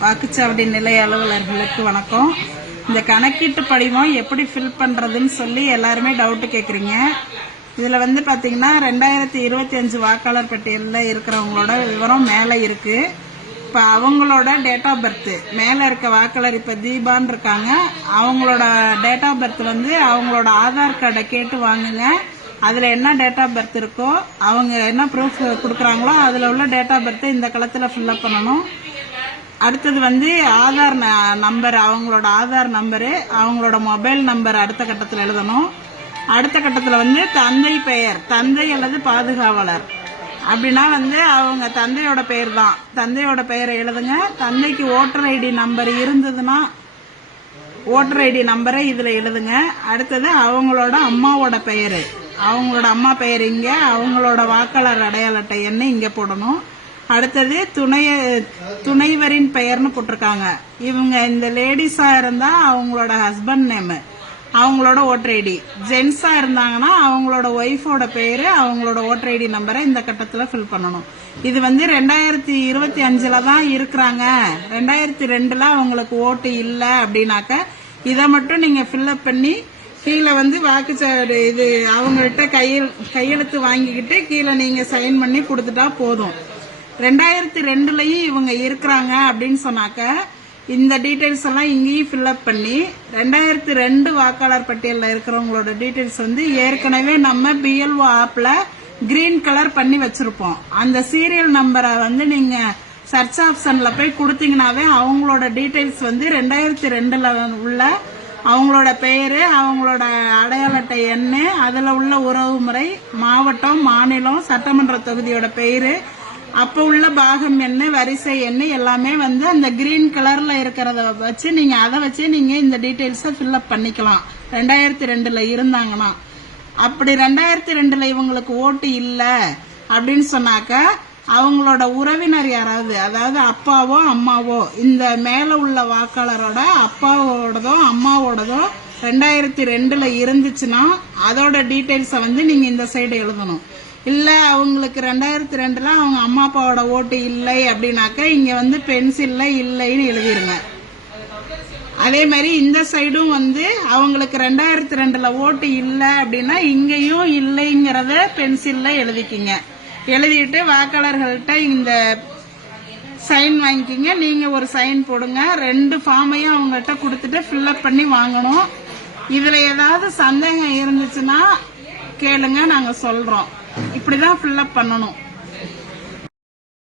வாக்குச்சாவடி நிலைய அலுவலர்களுக்கு வணக்கம். இந்த கணக்கீட்டு படிவம் எப்படி ஃபில் பண்றதுன்னு சொல்லி எல்லாருமே டவுட் கேக்குறீங்க. இதுல வந்து பாத்தீங்கன்னா 2025 வாக்காளர் பட்டியலில் இருக்கிறவங்களோட விவரம் மேல இருக்கு. இப்ப அவங்களோட டேட் ஆஃப் பர்த் மேல இருக்க வாக்காளர் இப்ப தீபான்னு இருக்காங்க. அவங்களோட டேட் ஆஃப் பர்த் வந்து அவங்களோட ஆதார் கார்டை கேட்டு வாங்குங்க. அதுல என்ன டேட் ஆஃப் பர்த் இருக்கோ அவங்க என்ன ப்ரூஃப் கொடுக்குறாங்களோ அதுல உள்ள டேட் ஆஃப் பர்த் இந்த களத்துல ஃபில்அப் பண்ணணும். அடுத்தது வந்து ஆதார் நம்பர், அவங்களோட ஆதார் நம்பரு, அவங்களோட மொபைல் நம்பர் அடுத்த கட்டத்தில் எழுதணும். அடுத்த கட்டத்தில் வந்து தந்தை பெயர், தந்தை அல்லது பாதுகாவலர் அப்படின்னா வந்து அவங்க தந்தையோட பெயர் தான், தந்தையோட பெயரை எழுதுங்க. தந்தைக்கு ஓட்டர் ஐடி நம்பர் இருந்ததுன்னா ஓட்டர் ஐடி நம்பரை இதுல எழுதுங்க. அடுத்தது அவங்களோட அம்மாவோட பெயரு, அவங்களோட அம்மா பெயர் இங்க, அவங்களோட வாக்காளர் அடையாள அட்டை எண்ணை இங்க போடணும். அடுத்தது துணைவரின் பெயர்னு போட்டிருக்காங்க. இவங்க இந்த லேடிஸா இருந்தா அவங்களோட ஹஸ்பண்ட் நேம், அவங்களோட ஓட்டர் ஐடி. ஜென்ஸா இருந்தாங்கன்னா அவங்களோட ஒய்ஃபோட பேரு, அவங்களோட ஓட்டர் ஐடி நம்பரை இந்த கட்டத்துல ஃபில் பண்ணணும். இது வந்து 2025 தான் இருக்கிறாங்க, 2002 அவங்களுக்கு ஓட்டு இல்ல அப்படின்னாக்க இதை மட்டும் நீங்க ஃபில்அப் பண்ணி கீழே வந்து வாக்குச்சாவடி இது அவங்கள்ட்ட கையெழுத்து வாங்கிக்கிட்டு கீழே நீங்க சைன் பண்ணி கொடுத்துட்டா போதும். 2002 இவங்க இருக்கிறாங்க அப்படின்னு சொன்னாக்க இந்த டீடைல்ஸ் எல்லாம் இங்கேயும் ஃபில்அப் பண்ணி 2002 வாக்காளர் பட்டியலில் இருக்கிறவங்களோட டீடைல்ஸ் வந்து ஏற்கனவே நம்ம பிஎல்ஓ ஆப்ல கிரீன் கலர் பண்ணி வச்சிருப்போம். அந்த சீரியல் நம்பரை வந்து நீங்க சர்ச் ஆப்ஷன்ல போய் கொடுத்தீங்கன்னாவே அவங்களோட டீடைல்ஸ் வந்து 2002 உள்ள அவங்களோட பெயரு, அவங்களோட அடையாள அட்டை எண்ணு, அதுல உள்ள உறவு முறை, மாவட்டம், மாநிலம், சட்டமன்ற தொகுதியோட பெயரு, அப்ப உள்ள பாகம் எண்ணு, வரிசை எண்ணு எல்லாமே வந்து அந்த கிரீன் கலர்ல இருக்கிறத வச்சு நீங்க அதை வச்சு நீங்க இந்த டீடைல்ஸை ஃபில்அப் பண்ணிக்கலாம். 2002 இருந்தாங்கன்னா. அப்படி 2002 இவங்களுக்கு ஓட்டு இல்ல அப்படின்னு சொன்னாக்க அவங்களோட உறவினர் யாராவது, அதாவது அப்பாவோ அம்மாவோ, இந்த மேல உள்ள வாக்காளரோட அப்பாவோடதோ அம்மாவோடதோ 2002 இருந்துச்சுன்னா அதோட டீடைல்ஸை வந்து நீங்க இந்த சைடு எழுதணும். இல்ல அவங்களுக்கு 2002 அவங்க அம்மா அப்பாவோட ஓட்டு இல்லை அப்படின்னாக்க இங்க வந்து பென்சில்ல இல்லைன்னு எழுதிருங்க. அதே மாதிரி இந்த சைடும் வந்து அவங்களுக்கு 2002 ஓட்டு இல்லை அப்படின்னா இங்கேயும் இல்லைங்கிறத பென்சில்ல எழுதிக்கிங்க. எழுதிட்டு வாக்காளர்கள்ட்ட இந்த சைன் வாங்கிக்கிங்க. நீங்க ஒரு சைன் போடுங்க. 2 ஃபார்மையும் அவங்கள்ட்ட கொடுத்துட்டு ஃபில்அப் பண்ணி வாங்கணும். இதுல ஏதாவது சந்தேகம் இருந்துச்சுன்னா கேளுங்க, நாங்க சொல்றோம். இப்படிதான் ஃபில்அப் பண்ணணும்.